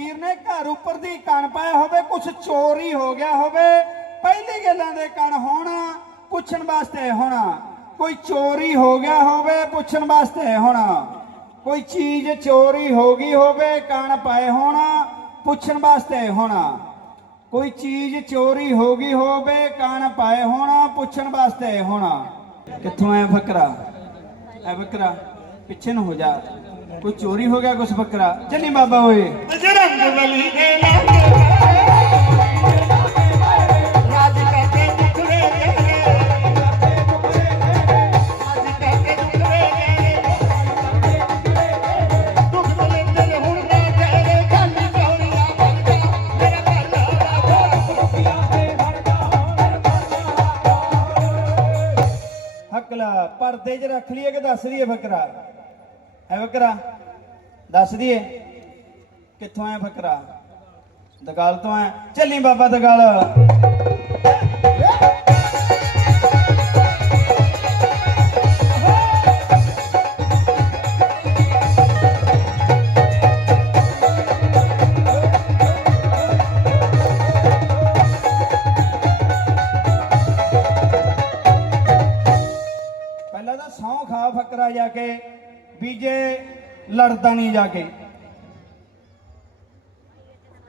ਫਕੀਰ ਨੇ ਘਰ ਉੱਪਰ ਦੀ ਕਣ ਪਾਇਆ ਹੋਵੇ ਕੁਝ ਚੋਰੀ ਹੋ ਗਿਆ ਹੋਵੇ, ਪਹਿਲੀ ਗੱਲਾਂ ਦੇ ਕਣ ਹੋਣਾ, ਪੁੱਛਣ ਵਾਸਤੇ ਹੋਣਾ। ਕੋਈ ਚੋਰੀ ਹੋ ਗਿਆ ਹੋਵੇ, ਪੁੱਛਣ ਵਾਸਤੇ ਹੋਣਾ। ਕੋਈ ਚੀਜ਼ ਚੋਰੀ ਹੋ ਗਈ ਹੋਵੇ, ਕਣ ਪਾਏ ਹੋਣਾ, ਪੁੱਛਣ ਵਾਸਤੇ ਹੋਣਾ। ਕੋਈ ਚੀਜ਼ ਚੋਰੀ ਹੋ ਗਈ ਹੋਵੇ, ਕਣ ਪਾਏ ਹੋਣਾ, ਪੁੱਛਣ ਵਾਸਤੇ ਹੋਣਾ। ਕਿੱਥੋਂ ਆਇਆ ਫਕਰਾ? ਐ ਫਕਰਾ, ਪਿੱਛੇ ਨੂੰ ਹੋ ਜਾ। ਕੋਈ ਚੋਰੀ ਹੋ ਗਿਆ ਕੁਛ ਫਕਰਾ ਚੱਲੀ ਬਾਬਾ ਓਏ। ਦੇ ਲਾਗੇ ਹਕਲਾ ਪਰਦੇ 'ਚ ਰੱਖ ਲਈਏ ਕਿ ਦੱਸ ਦਈਏ ਫਕਰਾ ਐ ਫਕਰਾ ਦੱਸ ਦਈਏ, ਕਿੱਥੋਂ ਆਇਆ ਫਕਰਾ ਦਗਾਲ ਤੋਂ ਆਇਆ ਚੱਲੀ ਬਾਬਾ ਦਗਾਲ। ਪਹਿਲਾਂ ਤਾਂ ਸੌਂ ਖਾ ਫਕਰਾ ਜਾ ਕੇ। ਵੀ ਜੇ ਲੜਦਾ ਨਹੀਂ ਜਾ ਕੇ।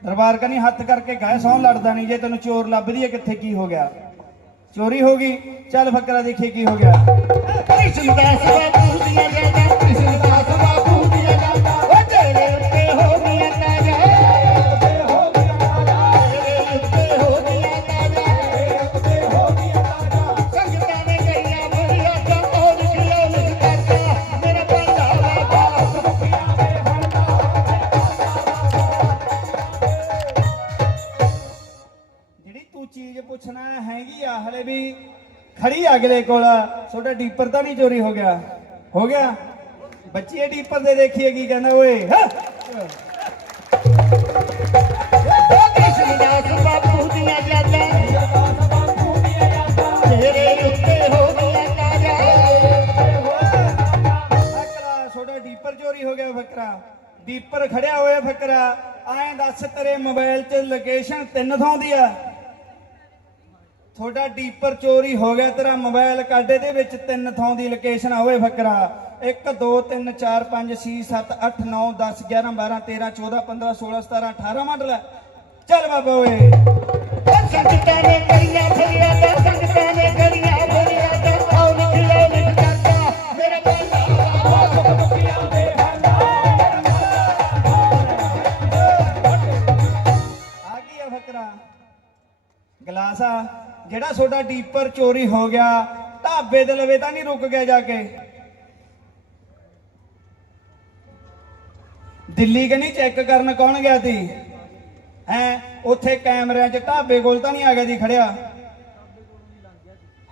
ਦਰਬਾਰ ਕਨੀ ਹੱਥ ਕਰਕੇ ਗਏ ਸੌਂ ਲੜਦਾ ਨਹੀਂ। ਜੇ ਤੈਨੂੰ ਚੋਰ ਲੱਭਦੀ ਹੈ, ਕਿੱਥੇ ਕੀ ਹੋ ਗਿਆ? ਚੋਰੀ ਹੋ ਗਈ? ਚੱਲ ਫਕਰਾ ਦੇਖੀਏ ਕੀ ਹੋ ਗਿਆ। ਕ੍ਰਿਸ਼ਨ ਦਾ ਬਾਪੂ ਦੀਆਂ ਜਾਂਦਾ ਪੁੱਛਣਾ ਹੈਗੀ ਆ, ਹਲੇ ਵੀ ਖੜੀ ਆ ਅਗਲੇ ਕੋਲ। ਤੁਹਾਡਾ ਡੀਪਰ ਤਾਂ ਨਹੀਂ ਚੋਰੀ ਹੋ ਗਿਆ? ਹੋ ਗਿਆ? ਬੱਚੀਏ ਡੀਪਰ ਦੇ ਦੇਖੀਏ, ਕੀ ਕਹਿੰਦਾ ਓਏ, ਹਾਂ? ਕ੍ਰਿਸ਼ਨ ਦਾਸ ਬਾਪੂ ਦੀਆਂ ਜਾਂਦਾ ਤੇਰੇ ਡੀਪਰ ਚੋਰੀ ਹੋ ਗਿਆ ਫਕਰਾ। ਡੀਪਰ ਖੜਿਆ ਹੋਇਆ ਫਕਰਾ। ਐਂ ਦੱਸ ਤੇਰੇ ਮੋਬਾਈਲ 'ਚ ਲੋਕੇਸ਼ਨ ਤਿੰਨ ਥਾਂ ਦੀ ਆ। ਤੁਹਾਡਾ ਡੀਪਰ ਚੋਰੀ ਹੋ ਗਿਆ ਤੇਰਾ ਮੋਬਾਈਲ ਕਾਡੇ ਦੇ ਵਿੱਚ ਤਿੰਨ ਥਾਂ ਦੀ ਲੋਕੇਸ਼ਨ ਆ ਓਏ ਫਕਰਾ 1 2 3 4 5 6 7 8 9 10 11 12 13 14 15 16 17 18 ਮਾਡਲ ਹੈ। ਚੱਲ ਬਾਬਾ ਓਏ। ਸੰਗਤਾਂ ਨੇ ਕਰੀਆਂ ਫਰਿਆਦਾਂ ਸੰਗਤਾਂ ਨੇ ਕਰੀਆਂ ਫਰਿਆਦਾਂ ਆਉ ਨਿਕਲੋ ਲਿਖ ਕਰਦਾ ਮੇਰਾ ਬੰਦਾ ਆ ਕੀ ਆ ਫਕਰਾ ਗਲਾਸ ਆ, ਜਿਹੜਾ ਤੁਹਾਡਾ ਡੀਪਰ ਚੋਰੀ ਹੋ ਗਿਆ, ਢਾਬੇ ਦੇ ਲਵੇ ਤਾਂ ਨਹੀਂ ਰੁਕ ਗਿਆ ਜਾ ਕੇ। ਦਿੱਲੀ ਕਨੀ ਚੈੱਕ ਕਰਨ ਕੌਣ ਗਿਆ ਸੀ? ਹੈ, ਉੱਥੇ ਕੈਮਰਿਆਂ 'ਚ ਢਾਬੇ ਕੋਲ ਤਾਂ ਨਹੀਂ ਆ ਗਿਆ ਜੀ ਖੜਿਆ?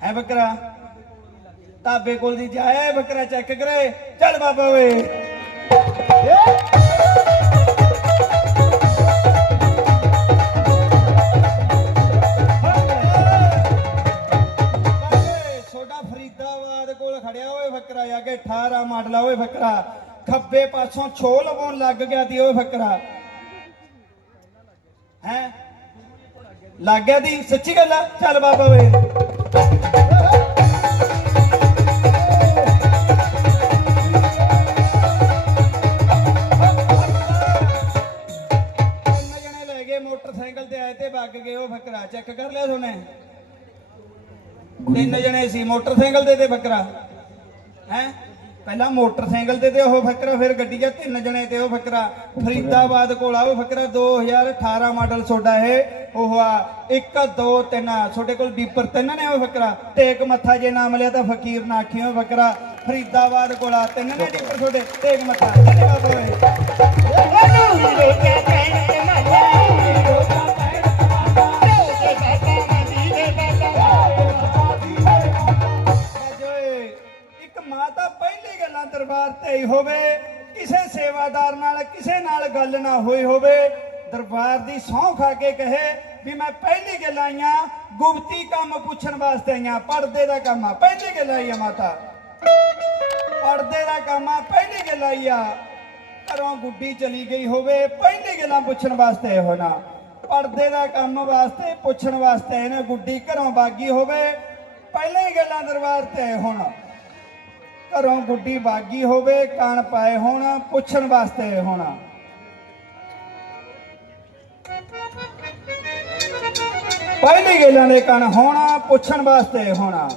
ਹੈ ਬੱਕਰਾ? ਢਾਬੇ ਕੋਲ ਦੀ ਜਾਏ ਬੱਕਰਾ ਚੈੱਕ ਕਰੇ, ਚੱਲ ਬਾਬਾ ਓਏ। ਮਾਡਲ ਆ ਓਏ ਫੱਕਰਾ। ਖੱਬੇ ਪਾਸੋਂ ਛੋ ਲਵਾਉਣ ਲੱਗ ਗਿਆ ਤੀ ਓਏ ਫਕਰਾ। ਹੈ? ਲੱਗ ਗਿਆ ਦੀ ਸੱਚੀ ਗੱਲ ਆ? ਚੱਲ ਬਾਬਾ ਓਏ ਤਿੰਨ ਜਣੇ ਲੈ ਗਏ, ਮੋਟਰਸਾਈਕਲ ਤੇ ਆਏ ਤੇ ਵੱਗ ਗਏ ਉਹ ਫਕਰਾ। ਚੈੱਕ ਕਰ ਲਿਆ ਤੁਹਾਨੇ ਤਿੰਨ ਜਣੇ ਸੀ, ਮੋਟਰਸਾਈਕਲ ਤੇ ਤੇ ਫੱਕਰਾ। ਹੈ? ਪਹਿਲਾਂ ਮੋਟਰਸਾਈਕਲ ਤੇ ਤੇ ਉਹ ਫੱਕਰਾ, ਫਿਰ ਗੱਡੀ ਤਿੰਨ ਜਣੇ ਤੇ ਉਹ ਫੱਕਰਾ। ਫਰੀਦਾਬਾਦ ਕੋਲ ਆ ਉਹ ਫੱਕਰਾ 2018 ਮਾਡਲ ਤੁਹਾਡਾ ਇਹ। ਉਹ ਆ 1 2 3 ਤੁਹਾਡੇ ਕੋਲ ਡੀਪਰ ਤਿੰਨ ਨੇ ਉਹ ਫੱਕਰਾ। ਟੇਕ ਮੱਥਾ ਜੇ ਨਾਮ ਲਿਆ ਤਾਂ ਫਕੀਰ ਨਾ ਆਖਿਓ ਫਕਰਾ। ਫਰੀਦਾਬਾਦ ਕੋਲ ਆ ਤਿੰਨ ਨੇ ਡੀਪਰ ਤੁਹਾਡੇ ਟੇਕ ਮੱਥਾ। ਧੰਨਵਾਦ ਓਏ ਕਿਸੇ ਨਾਲ ਕਿਸੇ ਨਾਲ ਗੱਲ ਨਾ ਹੋਈ ਹੋਵੇ। ਦਰਬਾਰ ਦੀ ਸਹੁੰ ਖਾ ਕੇ ਕਹੇ ਵੀ ਮੈਂ ਪਹਿਲੀ ਗੱਲ ਆਈਆਂ, ਗੁਪਤੀ ਕੰਮ ਪੁੱਛਣ ਵਾਸਤੇ ਆਈਆਂ, ਪਰਦੇ ਦਾ ਕੰਮ ਆ, ਪਹਿਲੀ ਗੱਲ ਆਈ ਆ ਮਾਤਾ। ਪਰਦੇ ਦਾ ਕੰਮ ਆ, ਪਹਿਲੀ ਗੱਲ ਆਈ ਘਰੋਂ ਗੁੱਡੀ ਚਲੀ ਗਈ ਹੋਵੇ, ਪਹਿਲੀ ਗੱਲਾਂ ਪੁੱਛਣ ਵਾਸਤੇ ਹੋਣਾ ਪਰਦੇ ਦਾ ਕੰਮ ਵਾਸਤੇ, ਪੁੱਛਣ ਵਾਸਤੇ ਇਹਨੇ ਗੁੱਡੀ ਘਰੋਂ ਬਾਗੀ ਹੋਵੇ, ਪਹਿਲਾਂ ਹੀ ਗੱਲਾਂ ਦਰਬਾਰ ਤੇ ਹੁਣ। ਘਰੋਂ ਗੁੱਡੀ ਬਾਗੀ ਹੋਵੇ, ਕਣ ਪਾਏ ਹੋਣ, ਪੁੱਛਣ ਵਾਸਤੇ ਹੋਣਾ। ਪਹਿਲੀ ਗੱਲਾਂ ਦੇ ਕਣ ਹੋਣਾ, ਪੁੱਛਣ ਵਾਸਤੇ ਹੋਣਾ।